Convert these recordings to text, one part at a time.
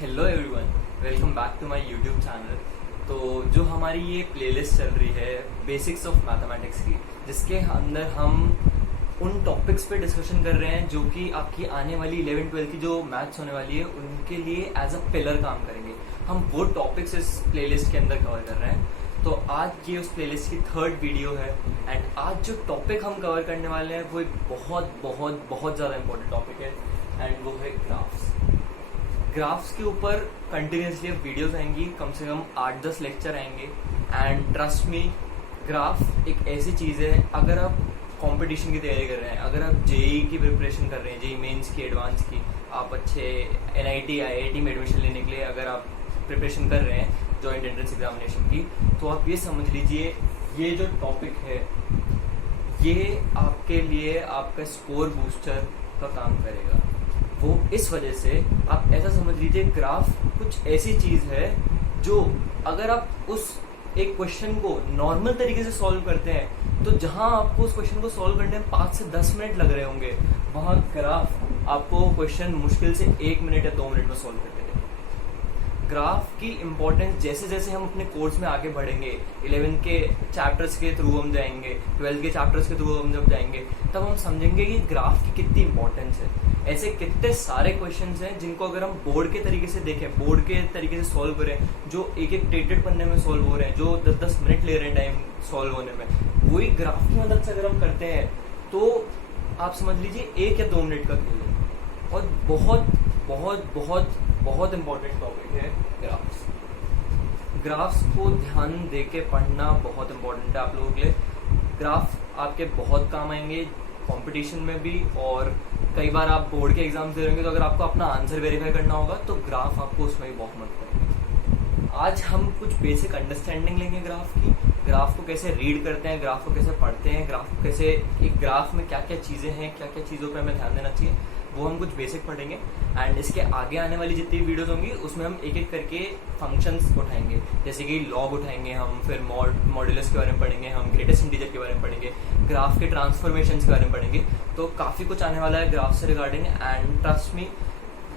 Hello everyone, welcome back to my YouTube channel. तो जो हमारी ये प्लेलिस्ट चल रही है बेसिक्स ऑफ मैथमेटिक्स की, जिसके अंदर हम उन टॉपिक्स पे डिस्कशन कर रहे हैं जो कि आपकी आने वाली 11-12 की जो मैथ्स होने वाली है उनके लिए एज अ पिलर काम करेंगे। हम वो टॉपिक्स इस प्लेलिस्ट के अंदर कवर कर रहे हैं। तो आज ये उस प्लेलिस्ट की थर्ड वीडियो है एंड आज जो टॉपिक हम कवर करने वाले हैं वो एक बहुत बहुत बहुत ज़्यादा इंपॉर्टेंट टॉपिक है एंड वो है ग्राफ्स। ग्राफ्स के ऊपर कंटिन्यूसली वीडियोस आएंगी, कम से कम 8-10 लेक्चर आएंगे एंड ट्रस्ट मी, ग्राफ एक ऐसी चीज़ है, अगर आप कंपटीशन की तैयारी कर रहे हैं, अगर आप जेई की प्रिपरेशन कर रहे हैं, जेई मेंस की, एडवांस की, आप अच्छे एनआईटी आईआईटी में एडमिशन लेने के लिए अगर आप प्रिपरेशन कर रहे हैं जॉइंट एंट्रेंस एग्जामिनेशन की, तो आप ये समझ लीजिए ये जो टॉपिक है ये आपके लिए आपका स्कोर बूस्टर का काम करेगा। वो इस वजह से आप ऐसा समझ लीजिए, ग्राफ कुछ ऐसी चीज़ है जो अगर आप उस एक क्वेश्चन को नॉर्मल तरीके से सॉल्व करते हैं तो जहां आपको उस क्वेश्चन को सॉल्व करने में 5 से 10 मिनट लग रहे होंगे, वहां ग्राफ आपको क्वेश्चन मुश्किल से 1 मिनट या 2 मिनट में सॉल्व कर देगा। ग्राफ की इम्पोर्टेंस जैसे जैसे हम अपने कोर्स में आगे बढ़ेंगे, 11 के चैप्टर्स के थ्रू हम जाएंगे, 12 के चैप्टर्स के थ्रू हम जब जाएंगे, तब हम समझेंगे कि ग्राफ की कितनी इंपॉर्टेंस है। ऐसे कितने सारे क्वेश्चंस हैं जिनको अगर हम बोर्ड के तरीके से देखें, बोर्ड के तरीके से सॉल्व करें, जो एक एक डेटेड पन्ने में सॉल्व हो रहे हैं, जो 10-10 मिनट ले रहे हैं टाइम सॉल्व होने में, वही ग्राफ की मदद से अगर हम करते हैं तो आप समझ लीजिए 1 या 2 मिनट का खेल है। और बहुत बहुत बहुत बहुत इंपॉर्टेंट टॉपिक है ग्राफ्स। ग्राफ्स को ध्यान दे के पढ़ना बहुत इंपॉर्टेंट है आप लोगों के लिए। ग्राफ आपके बहुत काम आएंगे कंपटीशन में भी, और कई बार आप बोर्ड के एग्जाम दे रहेंगे तो अगर आपको अपना आंसर वेरीफाई करना होगा तो ग्राफ आपको उसमें भी बहुत मदद करेगा। आज हम कुछ बेसिक अंडरस्टैंडिंग लेंगे ग्राफ की, ग्राफ को कैसे रीड करते हैं, ग्राफ को कैसे पढ़ते हैं, ग्राफ को कैसे, एक ग्राफ में क्या क्या चीज़ें हैं, क्या क्या चीज़ों पर हमें ध्यान देना चाहिए, वो हम कुछ बेसिक पढ़ेंगे। एंड इसके आगे आने वाली जितनी वीडियोस होंगी उसमें हम एक एक करके फंक्शंस उठाएंगे, जैसे कि लॉग उठाएंगे हम, फिर मॉड्यूलस के बारे में पढ़ेंगे हम, ग्रेटेस्ट इंटीजर के बारे में पढ़ेंगे, ग्राफ के ट्रांसफॉर्मेशंस के बारे में पढ़ेंगे। तो काफ़ी कुछ आने वाला है ग्राफ से regarding. And trust me,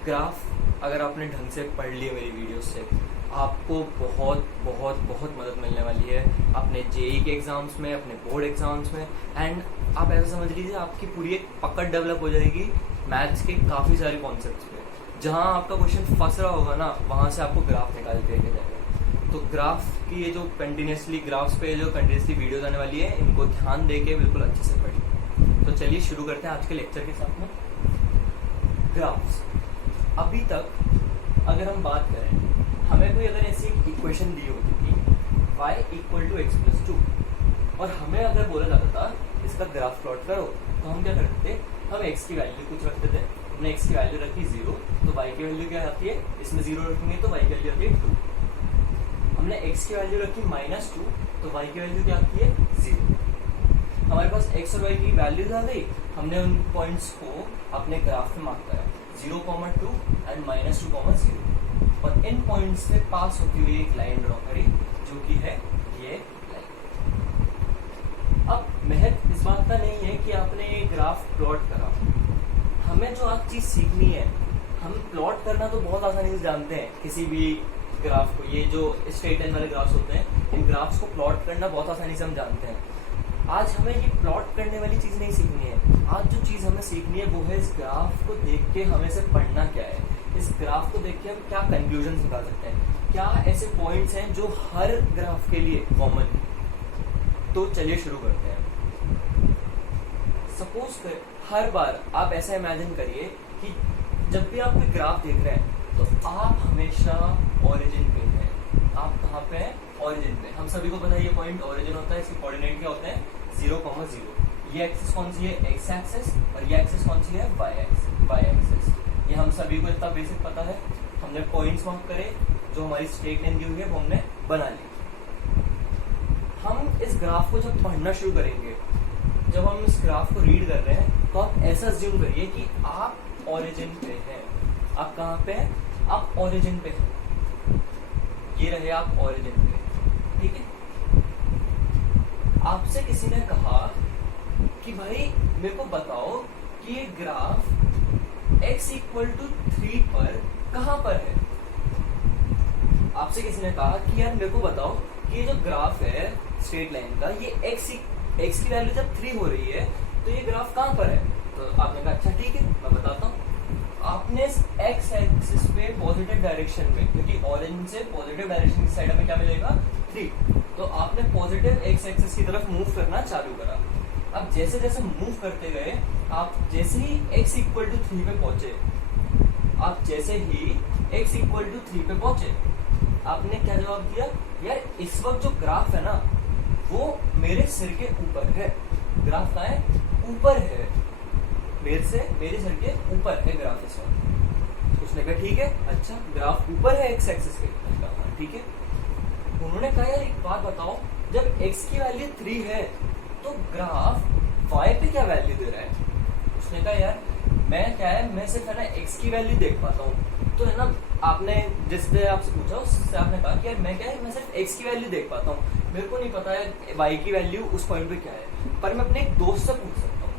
graph अगर आपने ढंग से पढ़ लिए मेरी वीडियो से, आपको बहुत बहुत बहुत मदद मिलने वाली है अपने जेई के एग्जाम्स में, अपने बोर्ड एग्जाम्स में। एंड आप ऐसा समझ लीजिए आपकी पूरी एक पकड़ डेवलप हो जाएगी मैथ्स के काफ़ी सारे कॉन्सेप्ट्स पे। जहाँ आपका क्वेश्चन फंस रहा होगा ना, वहाँ से आपको ग्राफ निकाल के लेके जाएगा। तो ग्राफ की ये जो कंटिन्यूसली ग्राफ्स पे जो कंटिन्यूसली वीडियोस आने वाली है, इनको ध्यान दे के बिल्कुल अच्छे से पढ़िए। तो चलिए शुरू करते हैं आज के लेक्चर के साथ में। ग्राफ्स, अभी तक अगर हम बात करें, हमें कोई अगर ऐसी इक्वेशन दी होती थी y = x+2 और हमें अगर बोला जाता था इसका ग्राफ प्लॉट करो, तो हम क्या करते थे, हम x की वैल्यू कुछ रखते थे। हमने x की वैल्यू रखी 0, तो y की वैल्यू क्या आती है, इसमें 0 रखेंगे तो y की वैल्यू आती है 2। हमने x की वैल्यू रखी -2, तो y की वैल्यू क्या आती है 0। हमारे पास x और y की वैल्यूज आ गई, हमने उन पॉइंट्स को अपने ग्राफ में मार्क करा, 0,2 एंड -2,0, और इन पॉइंट्स से पास होती हुई एक लाइन ड्रॉ करी जो कि है ये लाइन। अब महत्व इस बात का नहीं है कि आपने ये ग्राफ प्लॉट करा, हमें जो आज चीज सीखनी है, हम प्लॉट करना तो बहुत आसानी से जानते हैं किसी भी ग्राफ को, ये जो स्ट्रेट लाइन वाले ग्राफ्स होते हैं, इन ग्राफ्स को प्लॉट करना बहुत आसानी से हम जानते हैं। आज हमें ये प्लॉट करने वाली चीज नहीं सीखनी है, आज जो चीज हमें सीखनी है वो है इस ग्राफ को देख के हमें से पढ़ना क्या है, इस ग्राफ को देख के हम क्या कंक्लूजन निकाल सकते हैं, क्या ऐसे पॉइंट्स हैं जो हर ग्राफ के लिए कॉमन है। तो चलिए शुरू करते हैं। सपोज कर हर बार आप ऐसा इमेजिन करिए कि जब भी आप कोई ग्राफ देख रहे हैं तो आप हमेशा ओरिजिन पे हैं। आप कहाँ पे हैं, ओरिजिन पे। हम सभी को पता है ये पॉइंट ओरिजिन होता है, इसके कोऑर्डिनेट क्या होते हैं 0,0। ये एक्सिस कौन सी है, एक्स एक्सिस, और ये एक्सिस कौन सी है, वाई एक्सिस। ये हम सभी को इतना बेसिक पता है। हमने पॉइंट्स मार्क करे, जो हमारी स्ट्रेट लाइन दी हुई है वो हमने बना ली। हम इस ग्राफ को जब पढ़ना शुरू करेंगे, जब हम इस ग्राफ को रीड कर रहे हैं, तो आप ऐसा अज्यूम करिए कि आप ओरिजिन पे हैं। आप कहाँ पे हैं, आप ओरिजिन पे हैं। ये रहे आप ओरिजिन पे, ठीक है। आपसे किसी ने कहा कि भाई मेरे को बताओ कि ये ग्राफ x = 3 पर कहाँ पर है। आपसे किसी ने कहा कि यार मेरे को बताओ कि ये जो ग्राफ है स्ट्रेट लाइन का, ये एक्स की वैल्यू जब 3 हो रही है तो ये ग्राफ कहाँ पर है? तो आपने कहा अच्छा ठीक है मैं बताता हूँ। आपने एक्स एक्सिस पे पॉजिटिव डायरेक्शन में, क्योंकि ऑरेंज से पॉजिटिव डायरेक्शन की साइड में क्या मिलेगा 3, तो आपने पॉजिटिव एक्स एक्सिस की तरफ मूव करना चालू करा। अब जैसे जैसे मूव करते गए, आप जैसे ही x इक्वल टू 3 पे पहुंचे, आप जैसे ही x इक्वल टू 3 पे पहुंचे, आपने क्या जवाब दिया? यार इस वक्त जो ग्राफ है ना वो मेरे सिर के ऊपर है। ग्राफ कहाँ है? ऊपर है, मेरे सिर के ऊपर है ग्राफ इस वक्त। उसने कहा ठीक है, अच्छा ग्राफ ऊपर है एक्स एक्सिस के? हाँ ठीक है। उन्होंने कहा यार एक बात बताओ, जब x की वैल्यू 3 है तो ग्राफ y पे क्या वैल्यू दे रहा है? उसने कहा यार मैं सिर्फ है ना x की वैल्यू देख पाता हूँ। तो है ना, आपने जिससे आपसे पूछा उससे आपने कहा कि यार मैं सिर्फ x की वैल्यू देख पाता हूँ, मेरे को नहीं पता है y की वैल्यू उस पॉइंट पे क्या है, पर मैं अपने एक दोस्त से पूछ सकता हूँ।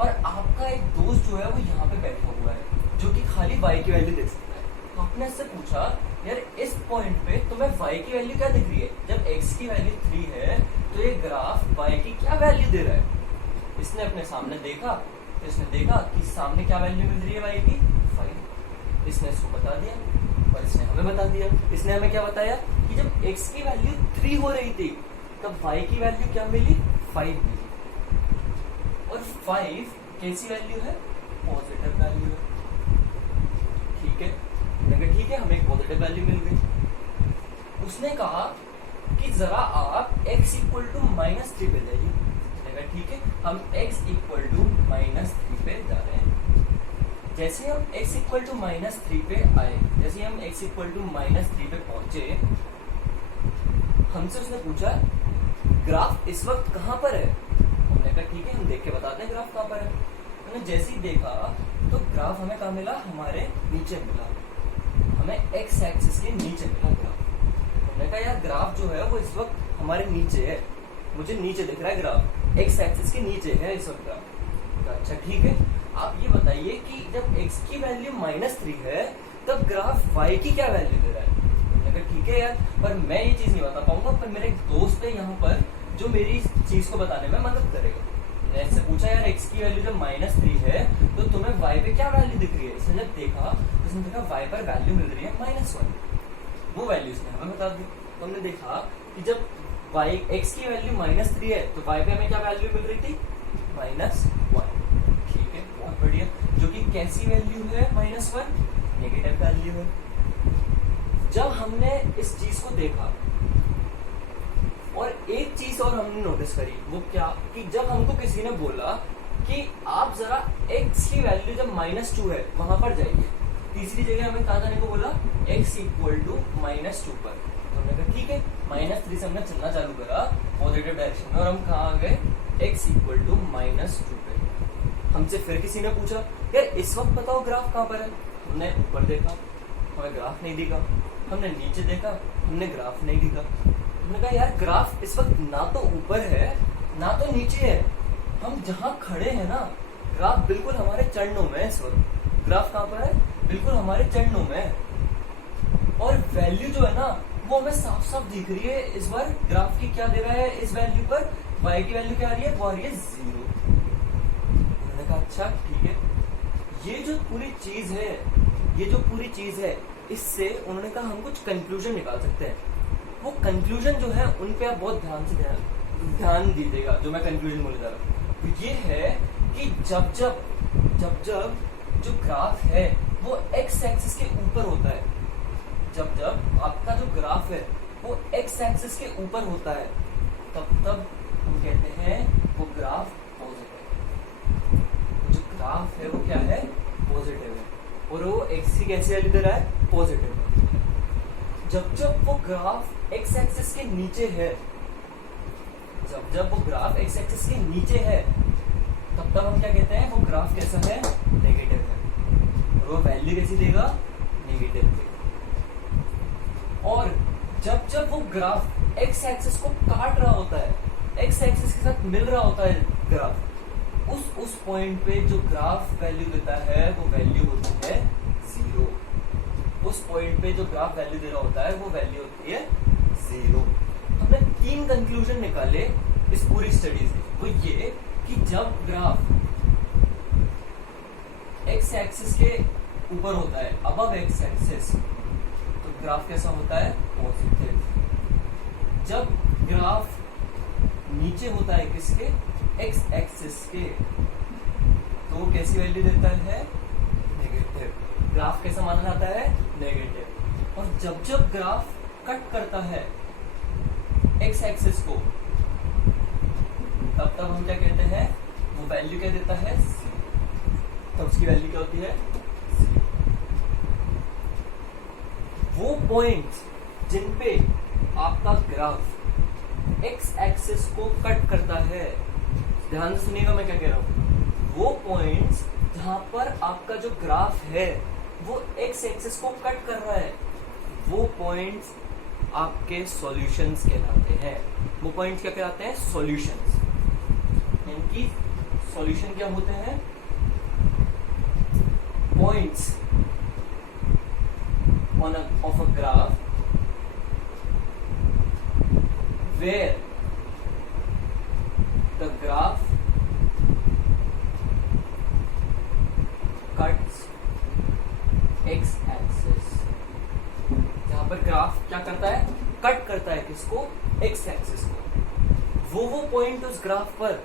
और आपका एक दोस्त जो है वो यहाँ पे बैठा हुआ है जो कि खाली y की वैल्यू देख सकता है। तो आपने इससे पूछा यार इस पॉइंट पे तुम्हें y की वैल्यू क्या दिख रही है? जब x की वैल्यू 3 है तो ये ग्राफ y की क्या वैल्यू दे रहा है? इसने अपने सामने देखा तो इसने देखा कि सामने क्या वैल्यू मिल रही है y की 5। इसने इसको बता दिया और इसने हमें बता दिया। इसने हमें क्या बताया कि जब x की वैल्यू 3 हो रही थी तब y की वैल्यू क्या मिली? 5 मिली। और 5 कैसी वैल्यू है? पॉजिटिव वैल्यू है। ठीक है, ठीक है हमें एक पॉजिटिव वैल्यू मिल गई। उसने कहा कि जरा आप x इक्वल टू -3 पे जाइए। ठीक है, हम x इक्वल टू -3 पे जा रहे हैं। जैसे हम x इक्वल टू -3 पे आए, जैसे हम x इक्वल टू -3 पे पहुंचे, हमसे उसने पूछा ग्राफ इस वक्त कहाँ पर है? हमने कहा ठीक है हम देख के बताते हैं ग्राफ कहाँ पर है। हमने जैसे ही देखा तो ग्राफ हमें कहाँ मिला? हमारे नीचे मिला, हमें एक्स एक्सिस के नीचे मिला ग्राफ। हमने कहा यार ग्राफ जो है वो इस वक्त हमारे नीचे है, मुझे नीचे दिख रहा है ग्राफ, एक्स एक्सिस के नीचे है इस वक्त ग्राफ। अच्छा ठीक है, आप ये बताइए कि जब x की वैल्यू -3 है तब ग्राफ y की क्या वैल्यू दे रहा है? हमने कहा ठीक है यार, पर मैं ये चीज नहीं बता पाऊंगा, पर मेरे एक दोस्त है यहाँ पर जो मेरी चीज को बताने में मदद करेगा। मैंने इससे पूछा यार x की वैल्यू जब -3 है तो तुम्हें y पे क्या वैल्यू दिख रही है? इसने जब देखा तो इसने देखा y पर वैल्यू मिल रही है -1, वो वैल्यू इसने हमें बता दी। तो हमने देखा कि जब x की वैल्यू -3 है तो y पे हमें क्या वैल्यू मिल रही थी? -1। ठीक है, बहुत बढ़िया। जो कि कैसी वैल्यू है? -1, नेगेटिव वैल्यू है। जब हमने इस चीज को देखा और एक चीज और हमने नोटिस करी, वो क्या कि जब हमको किसी ने बोला कि आप जरा x की वैल्यू जब -2 है वहां पर जाइए, तीसरी जगह हमें कहा जाने को बोला x इक्वल टू -2 पर। तो हमने कहा ठीक है, -3 से हमने चलना चालू करा पॉजिटिव डायरेक्शन में और हम कहाँ आ गए? x इक्वल टू -2 पे। हमसे फिर किसी ने पूछा यार इस वक्त बताओ ग्राफ कहाँ पर है? हमने ऊपर देखा, हमें ग्राफ नहीं दिखा, हमने नीचे देखा, हमने ग्राफ नहीं दिखा। हमने कहा यार ग्राफ इस वक्त ना तो ऊपर है ना तो नीचे है, हम जहाँ खड़े हैं ना ग्राफ बिल्कुल हमारे चरणों में है। इस वक्त ग्राफ कहाँ पर है? बिल्कुल हमारे चरणों में है। और वैल्यू जो है ना वो हमें साफ साफ दिख रही है। इस बार ग्राफ की क्या दे रहा है? इस वैल्यू पर y की वैल्यू क्या आ रही है? वो आ रही है 0। मैंने कहा अच्छा ठीक है, ये जो पूरी चीज है इससे उन्होंने कहा हम कुछ कंक्लूजन निकाल सकते हैं। वो कंक्लूजन जो है उन पे आप बहुत ध्यान दीजिएगा, जो मैं कंक्लूजन बोलने जा रहा हूँ। तो ये है कि जब जो ग्राफ है वो एक्स एक्सिस के ऊपर होता है, जब आपका जो ग्राफ है वो एक्स एक्सिस के ऊपर होता है तब हम कहते हैं वो ग्राफ पॉजिटिव है। जो ग्राफ है वो क्या है? पॉजिटिव है। और वो एक्स की कैसी वैल्यू दे रहा है? पॉजिटिव। जब वो ग्राफ एक्स एक्सिस के नीचे है, जब वो ग्राफ एक्स एक्सिस के नीचे है तब हम क्या कहते हैं? वो ग्राफ कैसा है? नेगेटिव है। और वो वैल्यू कैसी देगा? नेगेटिव देगा। और जब वो ग्राफ एक्स एक्सिस को काट रहा होता है, एक्स एक्सिस के साथ मिल रहा होता है ग्राफ, उस पॉइंट पे जो ग्राफ वैल्यू देता है वो वैल्यू होती है 0। उस पॉइंट पे जो ग्राफ वैल्यू दे रहा होता है वो वैल्यू होती है 0। हमने 3 कंक्लूजन निकाले इस पूरी स्टडी से, वो ये कि जब ग्राफ एक्स एक्सिस के ऊपर होता है, अबव एक्स एक्सिस, तो ग्राफ कैसा होता है? पॉजिटिव। जब ग्राफ नीचे होता है किसके? एक्स एक्सिस के, तो वो कैसी वैल्यू देता है? नेगेटिव। ग्राफ कैसा माना जाता है? नेगेटिव। और जब जब ग्राफ कट करता है एक्स एक्सिस को, तब तब हम क्या कहते हैं? वो वैल्यू क्या देता है? तब उसकी वैल्यू क्या होती है? वो पॉइंट्स जिन पे आपका ग्राफ एक्स एक्सिस को कट करता है, ध्यान से सुनिएगा मैं क्या कह रहा हूं, वो पॉइंट्स जहां पर आपका जो ग्राफ है वो एक्स एक्सिस को कट कर रहा है, वो पॉइंट्स आपके सॉल्यूशंस कहलाते हैं। वो पॉइंट्स क्या कहलाते हैं? सॉल्यूशंस। इनकी सॉल्यूशन क्या होते हैं? Points of a graph where the graph cuts x axis। जहां पर ग्राफ क्या करता है? कट करता है किसको? x एक्सिस को। वो पॉइंट उस ग्राफ पर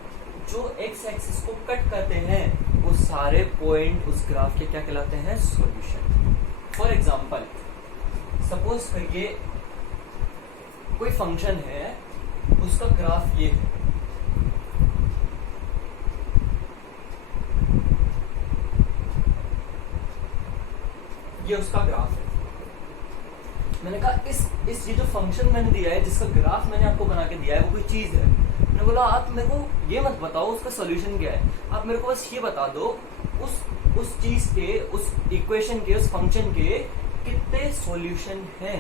जो x एक्सिस को कट करते हैं, वो सारे पॉइंट उस ग्राफ के क्या कहलाते हैं? सॉल्यूशन। फॉर एग्जाम्पल, सपोज करिए कोई फंक्शन है, उसका ग्राफ ये है, ये उसका ग्राफ है। मैंने कहा इस ये जो फंक्शन मैंने दिया है, जिसका ग्राफ मैंने आपको बना के दिया है, वो कोई चीज है। मैंने बोला आप मेरे को ये मत बताओ उसका सॉल्यूशन क्या है, आप मेरे को बस ये बता दो उस चीज के, उस इक्वेशन के, उस फंक्शन के कितने सॉल्यूशन हैं,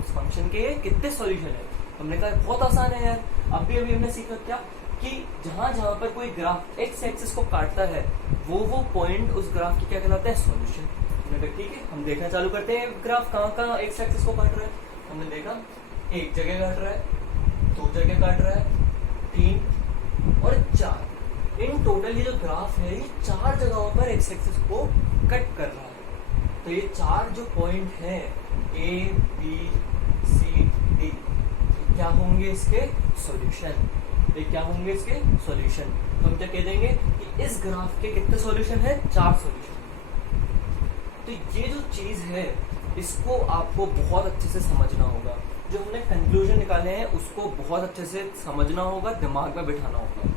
उस फंक्शन के कितने सॉल्यूशन है। हमने कहा बहुत आसान है यार। अभी हमने सीखा क्या कि जहां जहां पर कोई ग्राफ एक्स एक्सिस को काटता है, वो पॉइंट उस ग्राफ की क्या कहलाता है? सॉल्यूशन। हमने कहा ठीक है, हम देखना चालू करते हैं ग्राफ कहाँ एक्स एक्सिस को काट रहा है। हमने देखा एक जगह काट रहा है, 2 जगह काट रहा है, 3 और 4। इन टोटल ये जो ग्राफ है, ये 4 जगहों पर एक्स एक्सिस को कट कर रहा है। तो ये 4 जो पॉइंट हैं, ए बी सी डी, क्या होंगे इसके? सॉल्यूशन। ये क्या होंगे इसके? सॉल्यूशन। तो हम क्या कह देंगे कि इस ग्राफ के कितने सॉल्यूशन है? 4 सॉल्यूशन। तो ये जो चीज है, इसको आपको बहुत अच्छे से समझना होगा। जो हमने कंक्लूजन निकाले हैं, उसको बहुत अच्छे से समझना होगा, दिमाग में बिठाना होगा।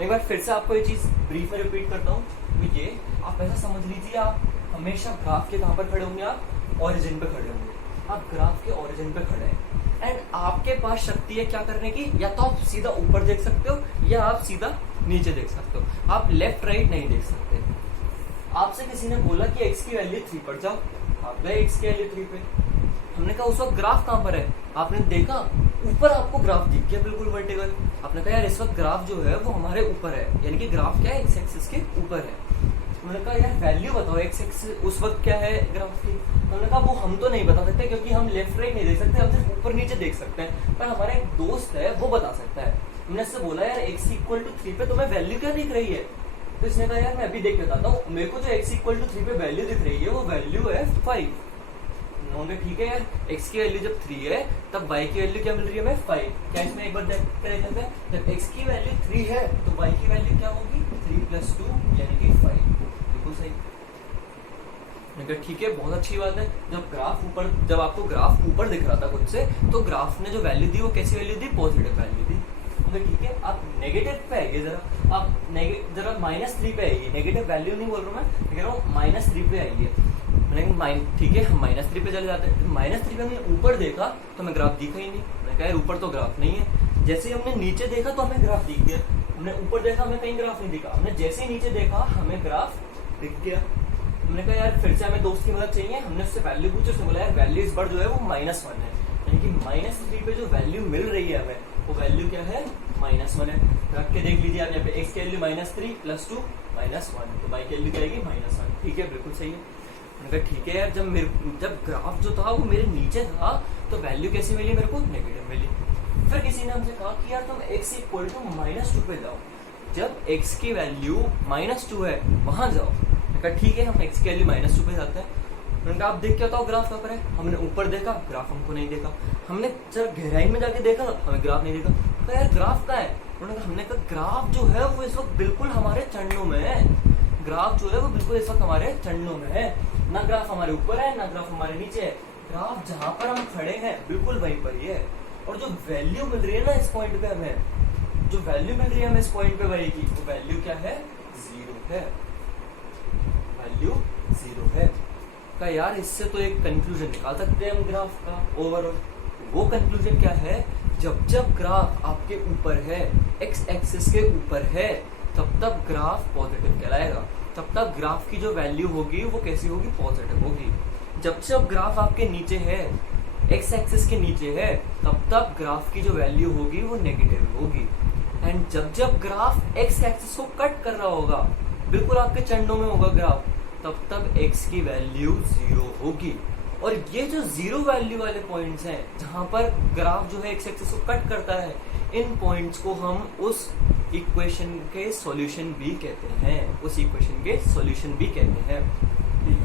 एक बार फिर से आपको ये चीज ब्रीफ में रिपीट करता हूँ। तो ये आप ऐसा समझ लीजिए, आप हमेशा ग्राफ के कहां पर खड़े होंगे? आप ओरिजिन पे खड़े होंगे। आप ग्राफ के ओरिजिन पे खड़े हैं एंड आपके पास शक्ति है क्या करने की? या तो आप सीधा ऊपर देख सकते हो, या आप सीधा नीचे देख सकते हो। आप लेफ्ट राइट नहीं देख सकते। आपसे किसी ने बोला कि x की वैल्यू 3 पर जाओ, आप गए x की वैल्यू 3 पे। हमने कहा उस वक्त ग्राफ कहां पर है? आपने देखा ऊपर आपको ग्राफ दिख गया बिल्कुल वर्टिकल। आपने कहा यार इस वक्त ग्राफ जो है वो हमारे ऊपर है, यानी कि ग्राफ क्या है? एक्स एक्सिस के ऊपर है। हमने कहा यार वैल्यू बताओ एक्स एक्सिस उस वक्त क्या है ग्राफ की। हमने कहा वो हम तो नहीं बता सकते, क्योंकि हम लेफ्ट राइट नहीं देख सकते, हम सिर्फ ऊपर नीचे देख सकते हैं, पर हमारा एक दोस्त है वो बता सकता है। हमने उससे बोला यार x इक्वल टू 3 पे तुम्हें वैल्यू क्या दिख रही है? तो इसने कहा यार मैं अभी देख के बताता हूँ, मेरे को जो x इक्वल टू 3 पे वैल्यू दिख रही है वो वैल्यू है 5। होंगे ठीक है यार, x की वैल्यू जब 3 है तब y की वैल्यू क्या मिल रही है हमें? 5। क्या इसमें एक बार देख कर जाते हैं, जब x की वैल्यू 3 है तो y की वैल्यू क्या होगी? 3 + 2 यानी कि 5। बिल्कुल सही। ठीक है, बहुत अच्छी बात है। जब आपको ग्राफ ऊपर दिख रहा था खुद से, तो ग्राफ ने जो वैल्यू दी वो कैसी वैल्यू दी? पॉजिटिव वैल्यू दी। ठीक है, आप नेगेटिव पे आइए जरा, आप जरा -3 पे आइए। नेगेटिव वैल्यू नहीं बोल रहा हूँ मैं कह रहा हूँ -3 पे आइए। ठीक है, हम -3 पे चले जाते हैं। -3 पे हमने ऊपर देखा तो हमें ग्राफ दिखा ही नहीं। मैंने कहा यार ऊपर तो ग्राफ नहीं है। जैसे ही हमने नीचे देखा तो हमें ग्राफ दिख गया। हमने ऊपर देखा हमें कहीं ग्राफ नहीं दिखा, हमने जैसे ही नीचे देखा हमें ग्राफ दिख गया। हमने कहा यार फिर से हमें दोस्त की मदद चाहिए। हमने उससे वैल्यू पूछी, उसने बोला यार वैल्यू इस बार जो है वो -1 है, यानी कि -3 पे जो वैल्यू मिल रही है हमें वो वैल्यू क्या है? -1 है। रख के देख लीजिए आप यहाँ पे x की वैल्यू -3 + 2 -1, तो y की वैल्यू क्या आएगी? -1। ठीक है, बिल्कुल सही है। मैंने कहा ठीक है यार, जब ग्राफ जो था वो मेरे नीचे था तो वैल्यू कैसी मिली मेरे को, नेगेटिव मिली। फिर किसी ने हमसे कहा कि यार तुम x इक्वल टू -2 पे जाओ, जब x की वैल्यू -2 है वहां जाओ। मैंने कहा ठीक है, हम x की वैल्यू -2 पे जाते हैं। मैंने कहा आप देख के बताओ ग्राफ कहाँ पर है। हमने ऊपर देखा, ग्राफ हमको नहीं देखा। हमने जब गहराई में जाके देखा, हमें ग्राफ नहीं देखा। तो यार ग्राफ कहाँ है? हमने कहा ग्राफ जो है वो इस वक्त बिल्कुल हमारे चरणों में है। ग्राफ जो है वो बिल्कुल इस वक्त हमारे चरणों में है। ना ग्राफ हमारे ऊपर है, ना ग्राफ हमारे नीचे है। ग्राफ जहां पर हम खड़े हैं बिल्कुल वहीं पर ही है। और जो वैल्यू मिल रही है ना इस पॉइंट पे हमें, जो वैल्यू मिल रही है हमें इस पॉइंट पे y की, वो वैल्यू क्या है? 0 है। वैल्यू 0 है। का यार इससे तो एक कंक्लूजन निकाल सकते हैं हम ग्राफ का ओवरऑल। वो कंक्लूजन क्या है? जब ग्राफ आपके ऊपर है, x एक्सिस के ऊपर है, तब ग्राफ पॉजिटिव कहलाएगा। तब ग्राफ की जो वैल्यू होगी वो कैसी होगी? पॉजिटिव होगी। जब ग्राफ आपके नीचे है, x एक्सिस के नीचे है, तब ग्राफ की जो वैल्यू होगी वो नेगेटिव होगी। एंड जब ग्राफ x एक्सिस को कट कर रहा होगा, बिल्कुल आपके चरणों में होगा ग्राफ, तब x की वैल्यू 0 होगी। और ये जो 0 वैल्यू वाले पॉइंट्स हैं जहां पर ग्राफ जो है x एक्सिस को कट करता है, इन पॉइंट्स को हम उस इक्वेशन के सॉल्यूशन भी कहते हैं। उस इक्वेशन के सॉल्यूशन भी कहते हैं।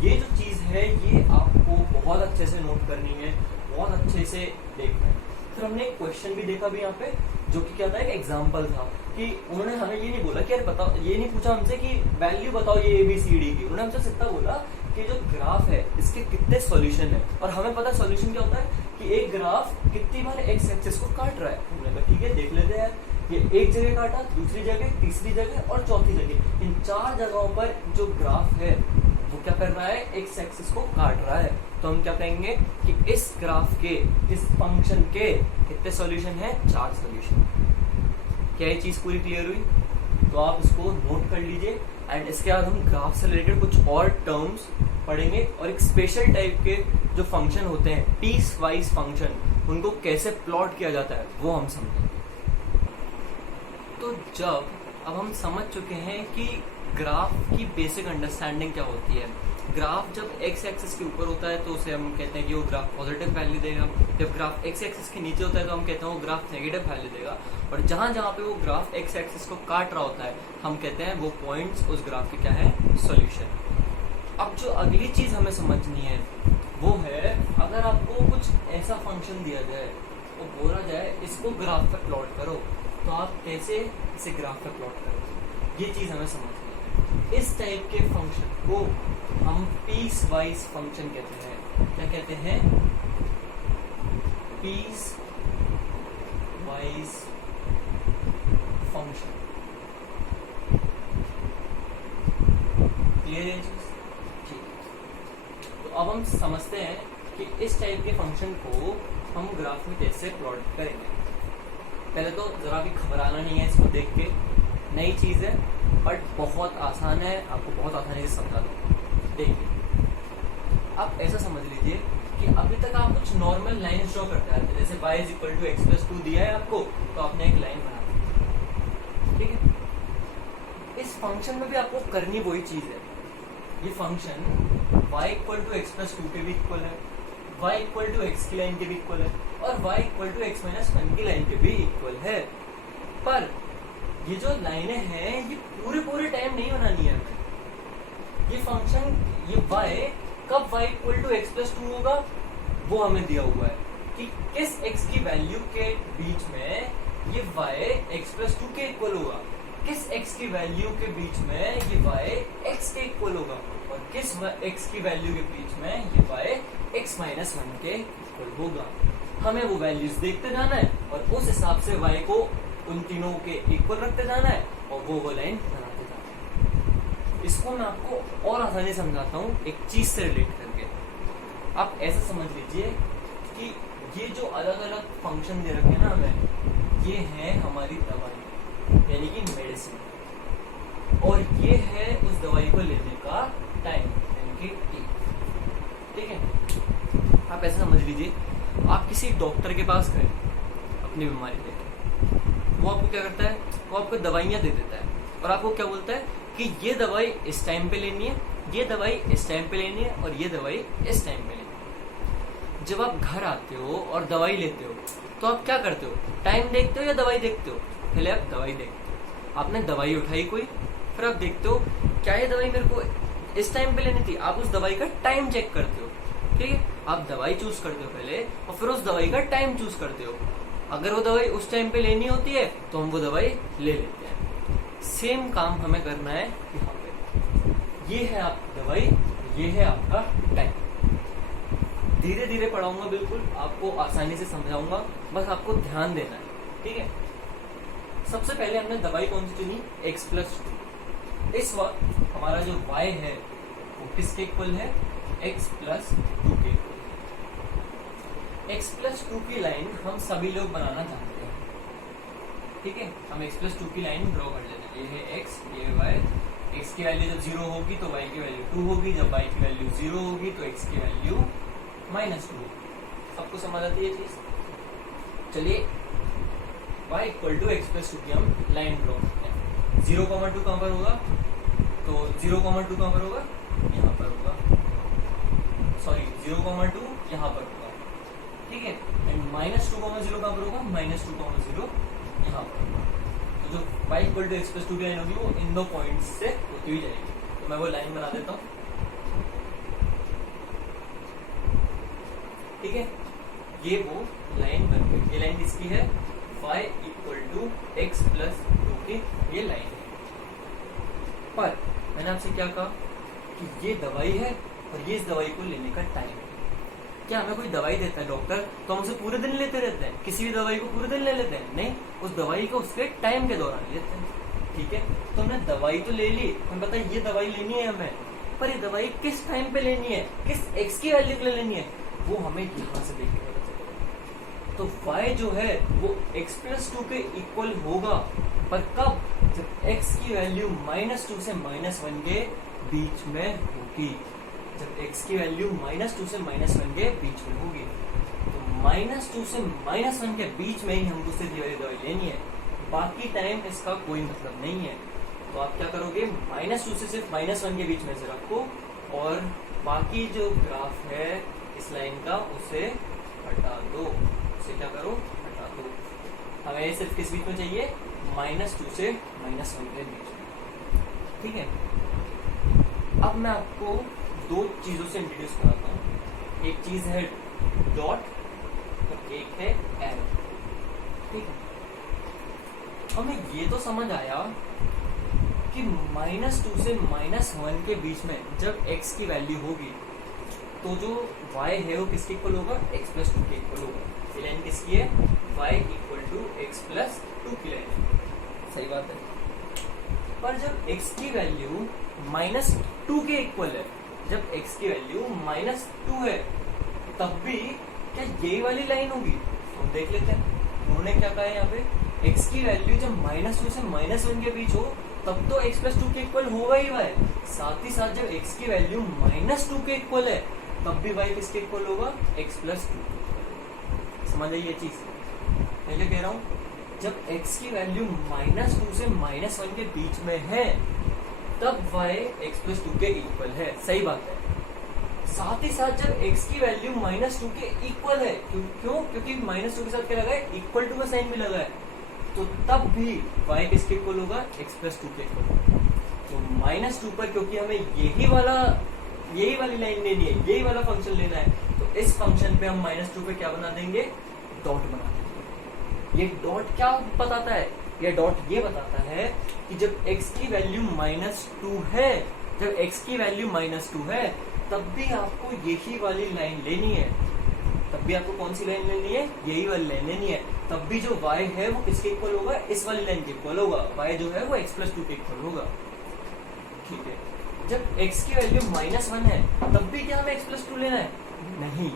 ये जो चीज है ये आपको बहुत अच्छे से नोट करनी है, बहुत अच्छे से देखना है। फिर हमने एक क्वेश्चन भी देखा भी यहाँ पे, जो कि क्या था, एक एग्जांपल था कि उन्होंने हमें ये नहीं बोला कि यार बताओ, ये नहीं पूछा हमसे कि वैल्यू बताओ ये ABCD की। उन्होंने हमसे सिर्फ बोला कि जो ग्राफ है इसके कितने सॉल्यूशन है। और हमें पता है सॉल्यूशन क्या होता है कि एक ग्राफ कितनी बार x एक्सिस को काट रहा है। हमने कहा ठीक है देख लेते हैं यार, ये एक जगह काटा, दूसरी जगह, तीसरी जगह और चौथी जगह, इन 4 जगहों पर जो ग्राफ है वो क्या कर रहा है? x एक्सिस को काट रहा है। तो हम क्या कहेंगे कि इस ग्राफ के, इस फंक्शन के कितने सॉल्यूशन है? 4 सॉल्यूशन। क्या ये चीज पूरी क्लियर हुई? तो आप इसको नोट कर लीजिए। एंड इसके बाद हम ग्राफ से रिलेटेड कुछ और टर्म्स पढ़ेंगे और एक स्पेशल टाइप के जो फंक्शन होते हैं, पीस वाइज फंक्शन, उनको कैसे प्लॉट किया जाता है वो हम समझेंगे। तो अब हम समझ चुके हैं कि ग्राफ की बेसिक अंडरस्टैंडिंग क्या होती है। ग्राफ जब x एक्सिस के ऊपर होता है तो उसे हम कहते हैं कि वो ग्राफ पॉजिटिव वैल्यू देगा। जब ग्राफ x एक्सिस के नीचे होता है तो हम कहते हैं वो ग्राफ नेगेटिव वैल्यू देगा। और जहां जहां पे वो ग्राफ x एक्सिस को काट रहा होता है, हम कहते हैं वो पॉइंट्स उस ग्राफ के क्या है? सॉल्यूशन। अब जो अगली चीज हमें समझनी है वो है, अगर आपको कुछ ऐसा फंक्शन दिया जाए तो बोला जाए इसको ग्राफ पर प्लॉट करो, तो आप कैसे इसे ग्राफ पर प्लॉट करोगे? ये चीज हमें समझनी है। इस टाइप के फंक्शन को हम पीस वाइज फंक्शन कहते हैं। क्या कहते हैं? Piece wise function. क्लियर है चीज? ठीक। तो अब हम समझते हैं कि इस टाइप के फंक्शन को हम ग्राफ में कैसे प्लॉट करेंगे। पहले तो जरा भी घबराना नहीं है, इसको देख के नई चीज है बट बहुत आसान है, आपको बहुत आसानी से समझा दूँ। देखिए, आप ऐसा समझ लीजिए कि अभी तक आप कुछ नॉर्मल लाइन ड्रॉ करते आते हैं। जैसे y = x+2 दिया है आपको, तो आपने एक लाइन बना दी, ठीक है। इस फंक्शन में भी आपको करनी वही चीज है। ये फंक्शन y = x+2 के भी इक्वल है, y = x की लाइन के भी इक्वल है और y = x-1 की लाइन के भी इक्वल है। पर ये जो लाइनें हैं ये पूरे टाइम नहीं बनानी है हमें। ये फंक्शन, ये y कब y = x+2 होगा वो हमें दिया हुआ है कि किस x की वैल्यू के बीच में ये y x+2 के इक्वल होगा, किस x की वैल्यू के बीच में ये y x के इक्वल होगा और किस x की वैल्यू के बीच में ये y x-1 के इक्वल होगा। हमें वो वैल्यूज देखते जाना है और उस हिसाब से y को उन तीनों के इक्वल रखते जाना है और वो लाइन बनाते जाना है। इसको मैं आपको और आसानी समझाता हूँ एक चीज से रिलेट करके। आप ऐसा समझ लीजिए कि ये जो अलग अलग फंक्शन दे रखे हैं ना हमें, ये है हमारी दवाई यानी कि मेडिसिन, और ये है उस दवाई को लेने का टाइम यानी कि टी, ठीक है। आप ऐसा समझ लीजिए, आप किसी डॉक्टर के पास गए अपनी बीमारी लेके, वो आपको क्या करता है? वो आपको दवाइयाँ दे देता है और आपको क्या बोलता है कि ये दवाई इस टाइम पे लेनी है ये दवाई इस टाइम पे लेनी है और ये दवाई इस टाइम पे लेनी है। जब आप घर आते हो और दवाई लेते हो तो आप क्या करते हो, टाइम देखते हो या दवाई देखते हो? पहले आप दवाई देखते हो। आपने दवाई उठाई कोई, फिर आप देखते हो क्या ये दवाई मेरे को इस टाइम पे लेनी थी, आप उस दवाई का टाइम चेक करते हो। ठीक है, आप दवाई चूज करते हो पहले और फिर उस दवाई का टाइम चूज करते हो। अगर वो दवाई उस टाइम पे लेनी होती है तो हम वो दवाई ले लेते हैं। सेम काम हमें करना है यहाँ पे। ये है आपकी दवाई, ये है आपका टाइम। धीरे धीरे पढ़ाऊंगा, बिल्कुल आपको आसानी से समझाऊंगा, बस आपको ध्यान देना है। ठीक है, सबसे पहले हमने दवाई कौन सी चुनी, x+2। इस वक्त हमारा जो y है वो किसके इक्वल है, x+2 के इक्वल। x+2 की लाइन हम सभी लोग बनाना चाहते हैं। ठीक है, हम x+2 की लाइन ड्रॉ कर लेते हैं। ये है x, ये है y। x की वैल्यू जब 0 होगी तो y की वैल्यू 2 होगी, जब y की वैल्यू 0 होगी तो x की वैल्यू -2। सबको समझ आती है ये चीज? चलिए y = x+2 की हम लाइन ड्रॉ करते हैं। 0,2 कहां पर होगा, तो 0,2 कहां पर होगा, यहाँ पर होगा। सॉरी 0,2 यहाँ पर होगा। ठीक है, एंड -2,0 कहां पर होगा, -2,0 यहाँ पर होगा। तो जो y = x+2 की लाइन होगी वो इन दो पॉइंट्स से होती हुई जाएगी। तो मैं वो लाइन बना देता हूँ। ठीक है, ये वो लाइन बन गई। ये लाइन किसकी है, y = x+2 की ये लाइन है। पर मैंने आपसे क्या कहा कि ये दवाई है और ये इस दवाई को लेने का टाइम है। क्या हमें कोई दवाई देता है डॉक्टर तो हम उसे पूरे दिन लेते रहते हैं? किसी भी दवाई को पूरे दिन ले लेते हैं? नहीं, उस दवाई को उसके टाइम के दौरान लेते हैं। ठीक है, तो हमने दवाई तो ले ली, हमें पता है ये दवाई लेनी है हमें, पर ये दवाई किस टाइम पे लेनी है, किस x की वैल्यू के लिए लेनी है, वो हमें यहाँ से देखने पता चलेगा। तो y जो है वो x+2 के इक्वल होगा, पर कब, जब x की वैल्यू -2 से -1 के बीच में होगी। जब x की वैल्यू -2 से -1 के बीच में होगी, तो -2 से -1 के बीच में ही हमको सिर्फ ये वाली दवाई लेनी है, बाकी टाइम इसका कोई मतलब नहीं है। तो आप क्या करोगे, -2 से सिर्फ -1 के बीच में से रखो और बाकी जो ग्राफ है इस लाइन का उसे हटा दो। उसे क्या करो, हटा दो। हमें सिर्फ किस बीच में चाहिए, -2 से -1 के बीच में। ठीक है, अब मैं आपको दो चीजों से इंट्रोड्यूस कराता हूँ। एक चीज है डॉट और एक है एरो। ठीक है, हमें ये तो समझ आया कि -2 से -1 के बीच में जब x की वैल्यू होगी तो जो y है वो किसके इक्वल होगा, x+2 के इक्वल होगा। ये लाइन किसकी है, y = x+2 की लाइन। सही बात है, पर जब x की वैल्यू -2 के इक्वल है, जब x की वैल्यू -2 है, तब भी क्या यही वाली लाइन होगी? तो देख लेते हैं उन्होंने क्या कहा है यहाँ पे, x की वैल्यू जब -2 से -1 के बीच हो तब तो x+2 के इक्वल होगा ही y। साथ ही साथ जब x की वैल्यू -2 के इक्वल है तब भी y किसके इक्वल होगा, x+2। समझ आई ये चीज? मैं क्या कह रहा हूँ, जब x की वैल्यू -2 से -1 के बीच में है तब y x+2 के इक्वल है। सही बात है। साथ ही साथ जब x की वैल्यू -2 के इक्वल है, क्यों? क्योंकि -2 के साथ क्या लगा है, इक्वल टू का साइन भी लगा है, तो तब भी y किसके इक्वल होगा, x+2 के इक्वल होगा। तो -2 पर क्योंकि हमें यही वाली लाइन लेनी है, यही वाला फंक्शन लेना है, तो इस फंक्शन पे हम -2 पे क्या बना देंगे, डॉट बना देंगे। ये डॉट क्या बताता है, ये डॉट ये बताता है कि जब x की वैल्यू -2 है, जब x की वैल्यू -2 है तब भी आपको यही वाली लाइन लेनी है। तब भी आपको कौन सी लाइन लेनी है, यही वाली लाइन लेनी है। तब भी जो y है वो किसके इक्वल होगा, इस वाली लाइन के इक्वल होगा। y जो है वो x+2 के इक्वल होगा। ठीक है, जब x की वैल्यू -1 है तब भी क्या हमें x+2 लेना है, नहीं।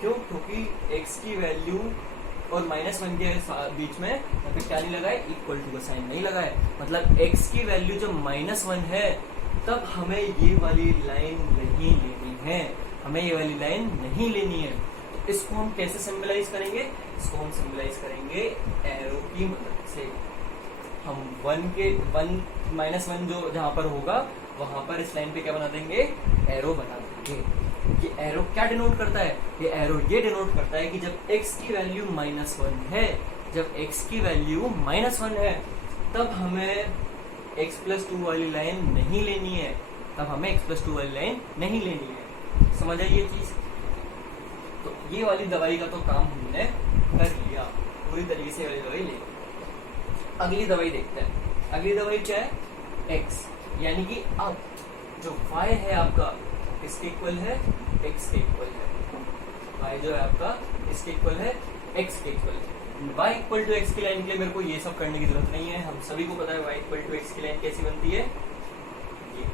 क्यों? क्योंकि x की वैल्यू और -1 के बीच में यहाँ पे क्या नहीं लगा है, इक्वल टू का साइन नहीं लगा है। मतलब x की वैल्यू जब -1 है तब हमें ये वाली लाइन नहीं लेनी है, हमें ये वाली लाइन नहीं लेनी है। तो इसको हम कैसे सिंबलाइज करेंगे, इसको हम सिंबलाइज करेंगे एरो की मदद से। हम -1 जो जहां पर होगा वहां पर इस लाइन पे क्या बना देंगे, एरो बना देंगे। ये एरो क्या डिनोट करता है, ये एरो ये डिनोट करता है कि जब x की वैल्यू -1 है, जब x की वैल्यू -1 है, तब हमें x+2 वाली लाइन नहीं लेनी है, तब हमें x+2 वाली लाइन नहीं लेनी है। समझ आई ये चीज? तो ये वाली दवाई का तो काम हमने कर लिया, पूरी तरीके से वाली दवाई ले। अगली दवाई देखते हैं। अगली दवाई क्या है, x, यानी कि अब जो y है आपका किसके इक्वल है, x के इक्वल है। y जो है आपका इसके इक्वल है, x के इक्वल है। y इक्वल टू x की लाइन के लिए मेरे को ये सब करने की जरूरत नहीं है, हम सभी को पता है y इक्वल टू x की लाइन कैसी बनती है। ये